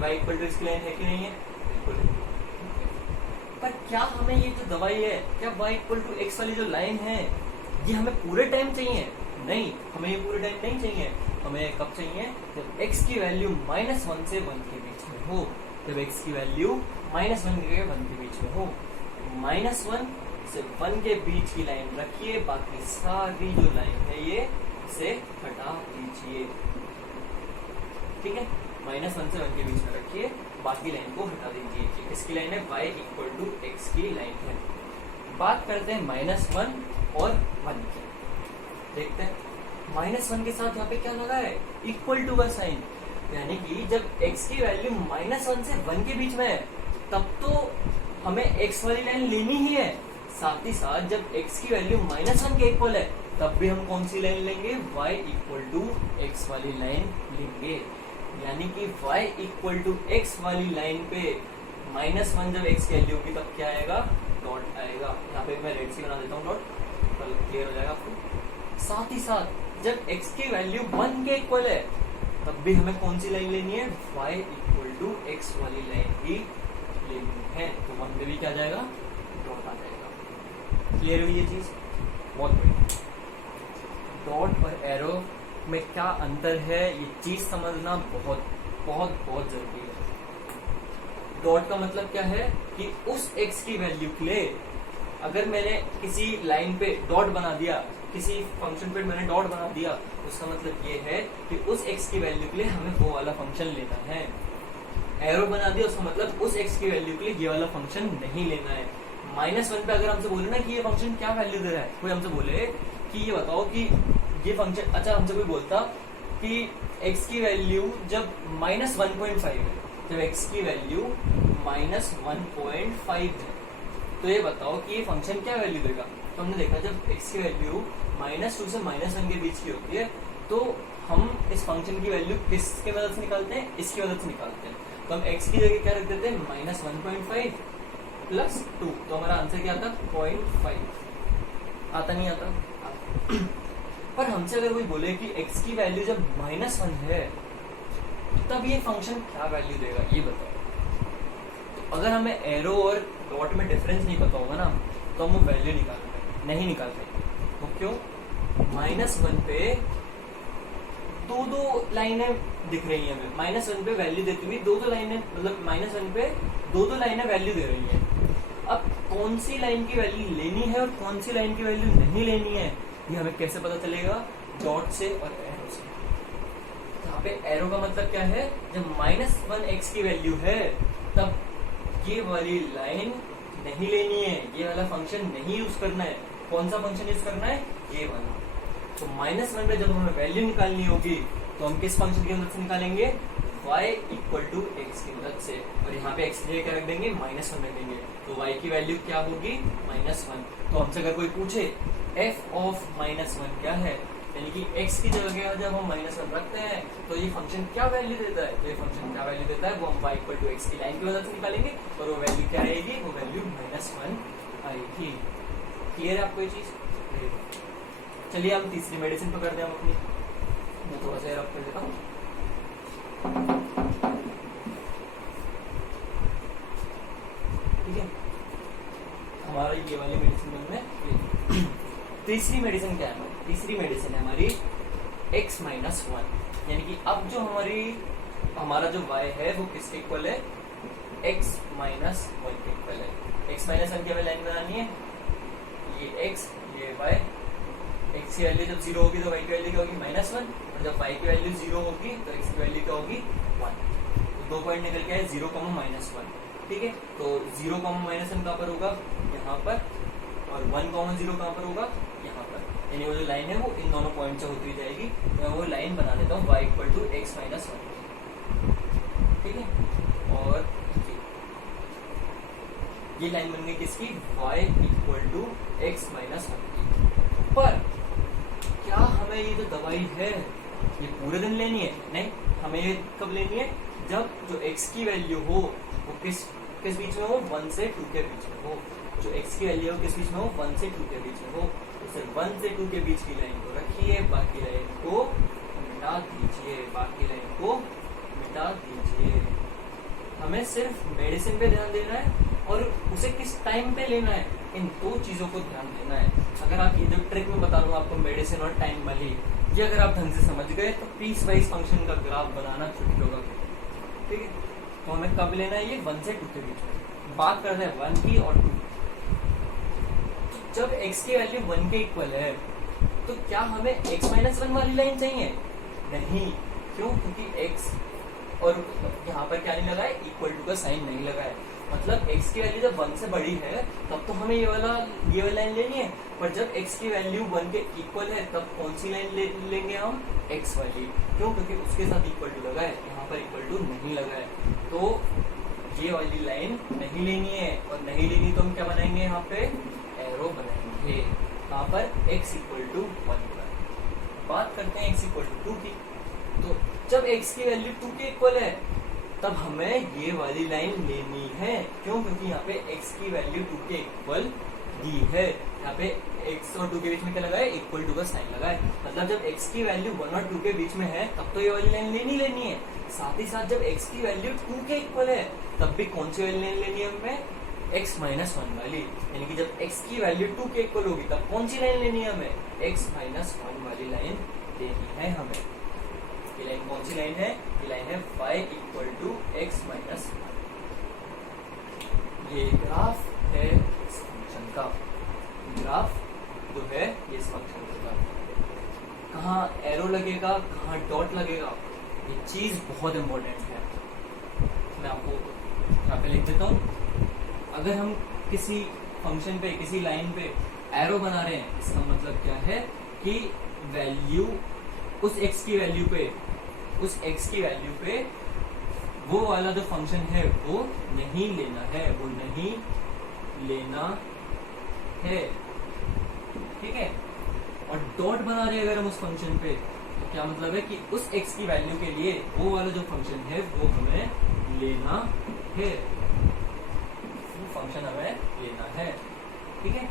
y इक्वल टू x की लाइन है कि नहीं है, बिल्कुल है। पर क्या हमें ये जो दवाई है, क्या y इक्वल टू x वाली जो लाइन है ये हमें पूरे टाइम चाहिए? नहीं, हमें ये पूरे टाइम नहीं चाहिए। हमें कब चाहिए, जब x की वैल्यू -1 से 1 के बीच में हो। जब x की वैल्यू -1 से 1 के बीच में हो, -1 से 1 के बीच की लाइन रखिए, बाकी सारी जो लाइन है ये इसे हटा दीजिए। ठीक है, -1 से 1 के बीच में रखिए, बाकी लाइन को हटा दीजिए। किसकी लाइन है, y इक्वल टू x की लाइन है। बात करते हैं -1 और 1 की। देखते हैं -1 के साथ यहाँ पे क्या लगा है, इक्वल टू का साइन, यानी कि जब x की वैल्यू -1 से 1 के बीच में है, तब तो हमें x वाली लाइन लेनी ही है। साथ ही साथ जब x की वैल्यू -1 के इक्वल है, तब भी हम कौन सी लाइन लेंगे, y इक्वल टू x वाली लाइन लेंगे। यानी कि y इक्वल टू x वाली लाइन पे -1 जब x की वैल्यू होगी, तब क्या आएगा, डॉट आएगा। यहाँ पे मैं रेड सी बना देता हूँ डॉट, क्लियर हो जाएगा आपको। साथ ही साथ जब x की वैल्यू 1 के इक्वल है, तब भी हमें कौन सी लाइन लेनी है, y इक्वल टू x वाली लाइन ही लेनी है। तो 1 पे भी क्या जाएगा, डॉट आ जाएगा। क्लियर हुई ये चीज, बहुत बढ़िया। डॉट और एरो में क्या अंतर है, ये चीज समझना बहुत बहुत बहुत जरूरी है। डॉट का मतलब क्या है कि उस x की वैल्यू के लिए अगर मैंने किसी लाइन पे डॉट बना दिया, किसी फंक्शन पे मैंने डॉट बना दिया, उसका मतलब ये है कि उस x की वैल्यू के लिए हमें वो वाला फंक्शन लेना है। एरो बना दिया, उसका मतलब उस x की वैल्यू के लिए ये वाला फंक्शन नहीं लेना है। -1 पे अगर हमसे बोले ना कि ये फंक्शन क्या वैल्यू दे रहा है, कोई हमसे बोले कि ये बताओ कि ये फंक्शन, अच्छा हमसे कोई बोलता कि x की वैल्यू जब -1.5 है, जब x की वैल्यू -1.5 है, तो ये बताओ कि ये फंक्शन क्या वैल्यू देगा। तो हमने देखा जब x की वैल्यू -2 से -1 के बीच की होती है, तो हम इस फंक्शन की वैल्यू किसके मदद से निकालते हैं, इसकी मदद से निकालते हैं। तो हम x की जगह क्या रख देते हैं, -1.5 प्लस 2, तो हमारा आंसर क्या आता, 0.5। आता नहीं आता? पर हमसे अगर कोई बोले कि x की वैल्यू जब -1 है, तब ये फंक्शन क्या वैल्यू देगा, ये बताओ। तो अगर हमें एरो और डॉट में डिफरेंस नहीं पता होगा ना, तो हम वो वैल्यू नहीं निकाल सकते। तो क्यों, -1 पे दो लाइनें दिख रही हैं, हमें -1 पे वैल्यू देती हुई दो लाइनें, मतलब -1 पे दो लाइनें वैल्यू दे रही हैं। अब कौन सी लाइन की वैल्यू लेनी है और कौन सी लाइन की वैल्यू नहीं लेनी है, ये हमें कैसे पता चलेगा, डॉट से और एरो से। यहाँ पे एरो का मतलब क्या है, जब -1x की वैल्यू है, तब ये वाली लाइन नहीं लेनी है, ये वाला फंक्शन नहीं यूज करना है। कौन सा फंक्शन यूज करना है, ये वाला। तो -1 में जब हमें वैल्यू निकालनी होगी, तो हम किस फंक्शन की मदद से निकालेंगे, y इक्वल टू x की मदद से। और यहाँ पे x की जगह क्या रख देंगे, -1 रख देंगे। तो y की वैल्यू क्या होगी, -1। तो हमसे अगर कोई पूछे f ऑफ -1 क्या है, यानी कि x की जगह जब हम -1 रखते हैं, तो ये फंक्शन क्या वैल्यू देता है, तो ये फंक्शन क्या वैल्यू देता है, वो हम y इक्वल टू x की लाइन की मदद से निकालेंगे, और वो वैल्यू क्या आएगी, वो वैल्यू -1 आएगी। क्लियर है आपको ये चीज? चलिए हम तीसरी मेडिसिन पकड़ते हैं हम अपनी। मैं थोड़ा सा रब कर देता हूँ। ठीक है, हमारा ये वाली मेडिसिन में तीसरी मेडिसिन क्या है हमारी, तीसरी मेडिसिन है हमारी x-1, यानी कि अब जो हमारा जो y है वो किसके इक्वल है, x-1 के इक्वल है। x-1 की हमें लाइन बनानी है, ये x ये y, x x की वैल्यू जब 0 होगी तो y की वैल्यू क्या होगी -1, और जब y की वैल्यू 0 होगी तो x की वैल्यू क्या होगी 1। तो 2 पॉइंट निकल के आए 0, -1। ठीक है, तो 0, -1 कहाँ पर होगा, यहाँ पर, और 1, 0 कहाँ पर होगा, यहाँ पर। यानी वो जो लाइन है वो इन दोनों पॉइंट से होती जाएगी। तो मैं वो लाइन बना देता हूँ y = x - 1। ठीक है, और ये लाइन बन गई किसकी, y = x - 1। पर क्या हमें ये जो दवाई है ये पूरे दिन लेनी है? नहीं, हमें ये कब लेनी है, जब जो x की वैल्यू हो वो किस बीच में हो, 1 से 2 के बीच में हो। जो x की वैल्यू हो किस बीच में हो, 1 से 2 के बीच में हो। तो सिर्फ 1 से 2 के बीच की लाइन को रखिए, बाकी लाइन को मिटा दीजिए, बाकी लाइन को मिटा दीजिए। हमें सिर्फ मेडिसिन पे ध्यान देना है और उसे किस टाइम पे लेना है, इन दो चीजों को ध्यान देना है। अगर आप ये जो ट्रिक में बता रहा हूँ आपको मेडिसिन और टाइम वाली, ये अगर आप ढंग से समझ गए तो पीस वाइज फंक्शन का ग्राफ बनाना छुट्टी होगा। ठीक है, तो हमें कब लेना है ये, 1 से 2 के बीच में। बात करते हैं 1 की और 2। जब x की वैल्यू 1 के इक्वल है तो क्या हमें x - 1 वाली लाइन चाहिए? नहीं। क्यों? क्योंकि x और यहाँ पर क्या नहीं लगा है, इक्वल टू का साइन नहीं लगा है। मतलब x की वैल्यू जब 1 से बड़ी है तब तो हमें ये वाला लाइन लेनी है, पर जब x की वैल्यू 1 के इक्वल है तब कौन सी लाइन लेंगे हम, x वाली। क्यों? क्योंकि उसके साथ इक्वल टू लगा है, यहाँ पर इक्वल टू नहीं लगा है। तो ये वाली लाइन नहीं लेनी है, और नहीं लेनी तो हम क्या बनाएंगे, यहाँ पे एरो बनाएंगे। यहाँ पर x = 1 पर। बात करते हैं x = 2 की। तो जब x की वैल्यू 2 के इक्वल है तब हमें ये वाली लाइन लेनी है। क्यों? क्योंकि यहाँ पे x की वैल्यू 2 के इक्वल दी है। यहाँ पे x और 2 के बीच में क्या लगा है, इक्वल टू का साइन लगा है। मतलब जब x की वैल्यू 1 और 2 के बीच में है तब तो ये वाली लाइन लेनी है। साथ ही साथ जब x की वैल्यू 2 के इक्वल है तब भी कौन सी वाली लाइन लेनी है हमें, x - 1 वाली। यानी कि जब x की वैल्यू 2 के इक्वल होगी तब कौन सी लाइन लेनी है हमें, x - 1 वाली लाइन लेनी है हमें। ये लाइन कौन सी लाइन है, ये लाइन है y = x - 1। ये ग्राफ है इस फंक्शन का, ग्राफ जो है ये इस फंक्शन का। कहाँ एरो लगेगा, कहाँ डॉट लगेगा, ये चीज बहुत इंपॉर्टेंट है। मैं आपको यहाँ पे लिख देता हूँ। अगर हम किसी फंक्शन पे, किसी लाइन पे एरो बना रहे हैं, इसका मतलब क्या है कि वैल्यू उस x की वैल्यू पे वो वाला जो फंक्शन है वो नहीं लेना है, वो नहीं लेना है। ठीक है, और डॉट बना रहे हैं अगर हम उस फंक्शन पे, तो क्या मतलब है कि उस x की वैल्यू के लिए वो वाला जो फंक्शन है वो हमें लेना है, वो फंक्शन हमें लेना है। ठीक है,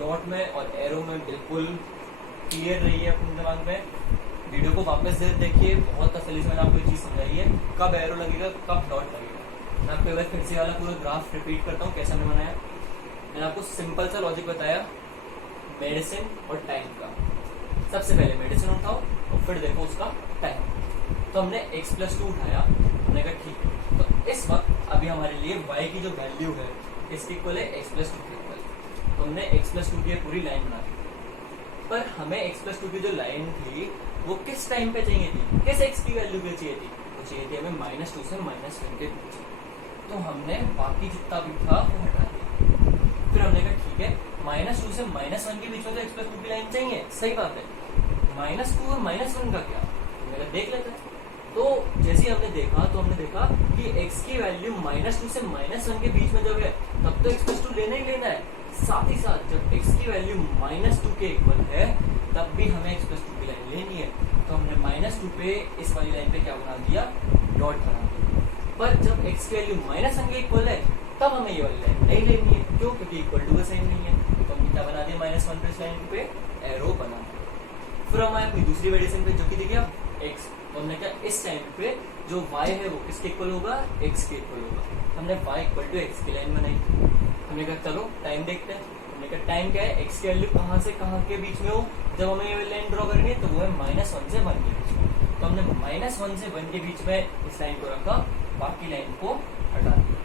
डॉट में और एरो में बिल्कुल क्लियर रहिए अपने दिमाग में। वीडियो को वापस से देखिए, बहुत तसल्ली से मैंने आपको ये चीज समझाई है, कब एरो लगेगा, कब डॉट लगेगा। मैं आपको एक बार फिर से वाला पूरा ग्राफ रिपीट करता हूँ कैसे मैंने बनाया। मैंने आपको सिंपल सा लॉजिक बताया मेडिसिन और टाइम का। सबसे पहले मेडिसिन उठाओ और फिर देखो उसका टाइम। तो हमने x+2 उठाया, हमने कहा ठीक है। तो इस वक्त अभी हमारे लिए y की जो वैल्यू है इसके इक्वल है x+2 के इक्वल। तो हमने x+2 की पूरी लाइन बना दी, पर हमें x+2 की जो लाइन थी वो किस टाइम पे चाहिए थी, किस x की वैल्यू पे चाहिए थी, वो चाहिए थी हमें -2 से -1 के बीच। तो हमने बाकी जितना भी था वो हटा दिया। फिर हमने कहा ठीक है, -2 से -1 के बीच में तो x+2 की लाइन चाहिए, सही बात है। -2 और -1 का क्या, तो देख लेते हैं। तो जैसे हमने देखा तो हमने देखा कि x की वैल्यू -2 से -1 के बीच में जब है तब तो x+2 लेना ही लेना है। साथ ही साथ जब x की वैल्यू -2 के इक्वल है तब भी हमें x+2 की लाइन लेनी है। तो हमने -2 पे इस वाली लाइन पे क्या बना दिया, डॉट बना दिया। पर जब x की वैल्यू -1 के इक्वल है तब हमें ये वाली लाइन नहीं लेनी है। क्यों? क्योंकि इक्वल टू का साइन नहीं है। तो हमने क्या बना दिया, -1 पे इस लाइन पे एरो बना दिया। फिर हमारे अपनी दूसरी मेडिसिन पे जो कि देखिए x, तो हमने क्या इस टाइम पे जो y है वो किसके इक्वल होगा, x के इक्वल होगा। हमने y = x की लाइन बनाई। हमने कहा चलो टाइम देखते हैं। हमने कहा टाइम क्या है, x की वैल्यू कहाँ से कहाँ के बीच में हो जब हमें ये लाइन ड्रॉ करनी है, तो वो है -1 से 1 के बीच में। तो हमने -1 से 1 के बीच में इस लाइन को रखा, बाकी लाइन को हटा दिया।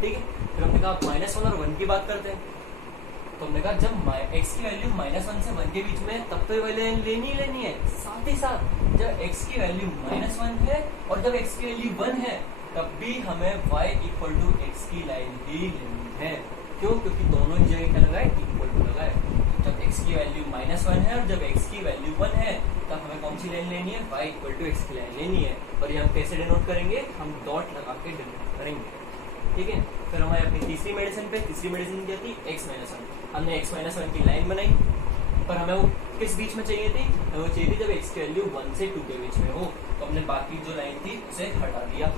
ठीक है, फिर हमने कहा -1 और 1 की बात करते हैं। तो हमने कहा जब x की वैल्यू -1 से 1 के बीच में है तब तो ये वाली लाइन लेनी ही लेनी है। साथ ही साथ जब x की वैल्यू -1 है और जब x की वैल्यू 1 है तब भी हमें y इक्वल टू x की लाइन ही लेनी है। क्यों? क्योंकि दोनों ही जगह क्या लगाए, इक्वल टू लगाए। जब x की वैल्यू -1 है और जब x की वैल्यू 1 है तब हमें कौन सी लाइन लेनी है, y इक्वल टू x की लाइन लेनी है। और ये हम कैसे डिनोट करेंगे, हम डॉट लगा के डिनोट करेंगे, ठीक है। फिर हमारी अपनी तीसरी मेडिसिन क्या थी, x-1। हमने x-1 की लाइन बनाई, पर हमें वो किस बीच में चाहिए थी, हमें वो चाहिए थी जब x की वैल्यू 1 से 2 के बीच में हो। तो हमने बाकी जो लाइन थी उसे हटा दिया।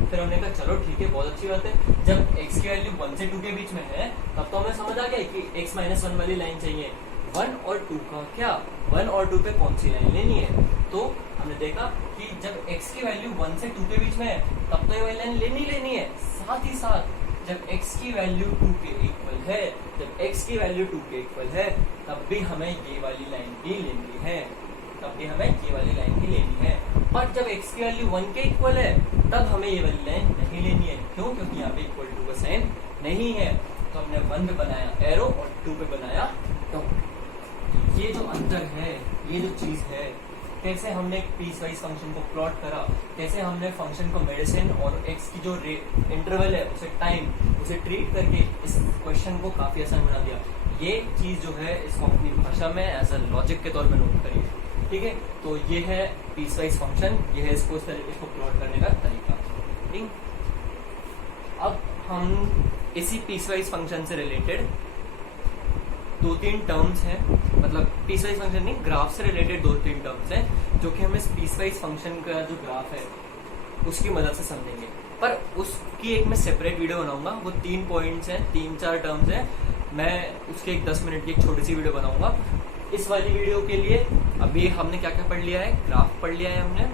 फिर हमने कहा चलो ठीक है, बहुत अच्छी बात है, जब x की वैल्यू 1 से 2 के बीच में है तब तो हमें समझ आ गया कि x-1 वाली लाइन चाहिए। 1 और 2 का क्या, 1 और 2 पे कौन सी लाइन लेनी है। तो हमने देखा कि जब x की वैल्यू 1 से 2 के बीच में है तब तो ये वाली लाइन लेनी है। साथ ही साथ जब x की वैल्यू 2 के इक्वल है, जब x की वैल्यू 2 के इक्वल है तब भी हमें ये वाली लाइन ही लेनी है, तब भी हमें ये वाली लाइन ही लेनी है। और जब x की वैल्यू 1 के इक्वल है तब हमें ये वाली लाइन नहीं लेनी है। क्यों? क्योंकि यहाँ पे इक्वल टू का साइन नहीं है। तो हमने 1 पे बनाया एरो और 2 पे बनाया डॉट। ये जो अंतर है, ये जो चीज है, कैसे हमने पीस वाइज फंक्शन को प्लॉट करा, कैसे हमने फंक्शन को मेडिसिन और x की जो इंटरवल है उसे टाइम, उसे ट्रीट करके इस क्वेश्चन को काफी आसान बना दिया। ये चीज जो है इसको अपनी भाषा में एज अ लॉजिक के तौर पे नोट करिए, ठीक है। तो ये है पीस वाइज फंक्शन, ये है इसको प्लॉट करने का तरीका, ठीक। अब हम इसी पीस वाइज फंक्शन से रिलेटेड 2-3 टर्म्स हैं, मतलब पीस वाइज फंक्शन नहीं, ग्राफ से रिलेटेड 2-3 टर्म्स हैं जो कि हम इस पीस वाइज फंक्शन का जो ग्राफ है उसकी मदद से समझेंगे। पर उसकी एक मैं सेपरेट वीडियो बनाऊंगा, वो 3 पॉइंट्स हैं, 3-4 टर्म्स हैं, मैं उसके एक 10 मिनट की एक छोटी सी वीडियो बनाऊंगा। इस वाली वीडियो के लिए अभी हमने क्या क्या पढ़ लिया है, ग्राफ पढ़ लिया है हमने,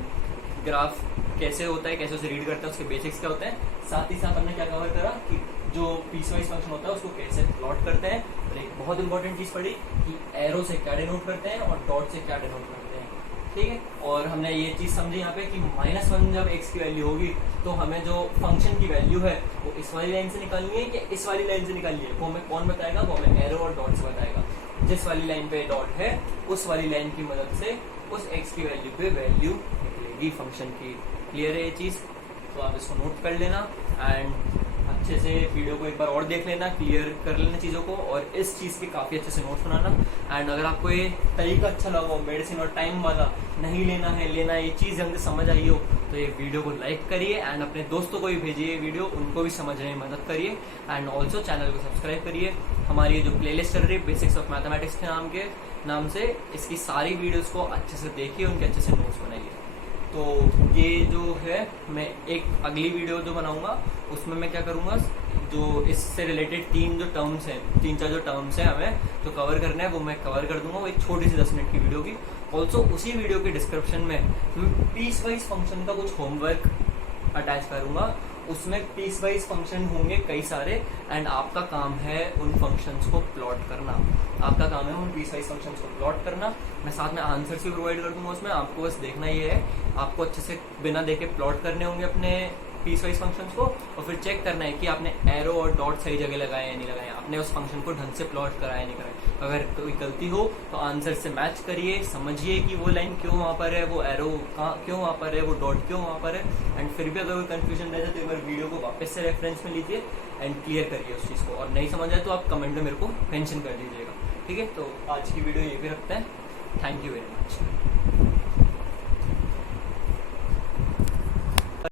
ग्राफ कैसे होता है, कैसे उसे रीड करते हैं, उसके बेसिक्स क्या होते हैं। साथ ही साथ हमने क्या कवर करा कि जो पीस वाइज फंक्शन होता है उसको कैसे प्लॉट करते हैं। और एक बहुत इंपॉर्टेंट चीज पढ़ी कि एरो से क्या डिनोट करते हैं और डॉट से क्या डिनोट करते हैं, ठीक है। और हमने ये चीज समझी यहाँ पे कि -1 जब x की वैल्यू होगी तो हमें जो फंक्शन की वैल्यू है वो इस वाली लाइन से निकालनी है कि इस वाली लाइन से निकालनी है, वो हमें कौन बताएगा, वो हमें एरो और डॉट से बताएगा। जिस वाली लाइन पे डॉट है उस वाली लाइन की मदद से उस x की वैल्यू पे वैल्यू निकलेगी फंक्शन की। क्लियर है ये चीज? तो आप इसको नोट कर लेना एंड अच्छे से वीडियो को एक बार और देख लेना, क्लियर कर लेना चीज़ों को, और इस चीज़ के काफ़ी अच्छे से नोट्स बनाना। एंड अगर आपको ये तरीका अच्छा लगा, मेडिसिन और टाइम वाला नहीं लेना है, लेना ये चीज़ हमसे समझ आई हो तो ये वीडियो को लाइक करिए एंड अपने दोस्तों को भी भेजिए वीडियो, उनको भी समझने में मदद करिए। एंड ऑल्सो चैनल को सब्सक्राइब करिए। हमारी ये जो प्लेलिस्ट चल रही है बेसिक्स ऑफ मैथमेटिक्स के नाम से, इसकी सारी वीडियोज़ को अच्छे से देखिए, उनके अच्छे से नोट्स बनाइए। तो ये जो है मैं एक अगली वीडियो जो बनाऊंगा उसमें मैं क्या करूंगा, जो इससे रिलेटेड 3-4 जो टर्म्स हैं हमें जो कवर करना है वो मैं कवर कर दूंगा, वो एक छोटी सी 10 मिनट की वीडियो की। ऑल्सो उसी वीडियो के डिस्क्रिप्शन में मैं पीस वाइज फंक्शन का कुछ होमवर्क अटैच करूंगा, उसमें पीस वाइज फंक्शन होंगे कई सारे एंड आपका काम है उन फंक्शंस को प्लॉट करना, आपका काम है उन पीस वाइज फंक्शंस को प्लॉट करना। मैं साथ में आंसर्स भी प्रोवाइड कर दूंगा उसमें, आपको बस देखना ये है, आपको अच्छे से बिना देखे प्लॉट करने होंगे अपने पीस वाइज फंक्शंस को, और फिर चेक करना है कि आपने एरो और डॉट सही जगह लगाए या नहीं लगाए, आपने उस फंक्शन को ढंग से प्लॉट कराया या नहीं कराया। अगर कोई गलती हो तो आंसर से मैच करिए, समझिए कि वो लाइन क्यों वहाँ पर है, वो एरो क्यों वहाँ पर है, वो डॉट क्यों वहाँ पर है। एंड फिर भी अगर कोई कंफ्यूजन रह जाए तो एक बार वीडियो को वापस से रेफरेंस में लीजिए एंड क्लियर करिए उस चीज़ को, और नहीं समझ आए तो आप कमेंट में मेरे को मेंशन कर दीजिएगा, ठीक है। तो आज की वीडियो ये भी रखते हैं, थैंक यू वेरी मच।